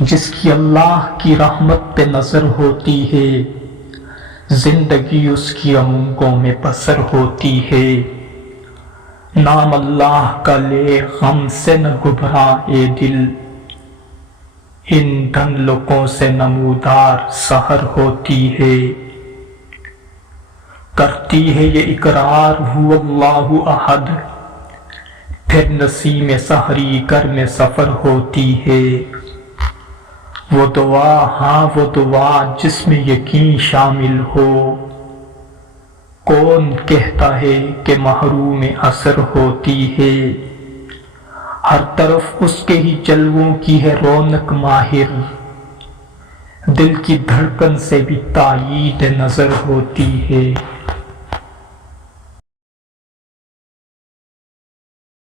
جس کی اللہ کی رحمت پہ نظر ہوتی ہے، زندگی اس کی امنگوں میں بسر ہوتی ہے۔ نام اللہ کا لے غم سے نہ گھبرا اے دل، ان ڈھن لوگوں سے نمودار سحر ہوتی ہے۔ کرتی ہے یہ اقرار ہو اللہ احد، پھر نسیم سحری گر میں سفر ہوتی ہے۔ وہ دعا ہاں وہ دعا جس میں یقین شامل ہو، کون کہتا ہے کہ محروم اثر ہوتی ہے۔ ہر طرف اس کے ہی جلووں کی ہے رونق ماہر، دل کی دھڑکن سے بھی تائید نظر ہوتی ہے۔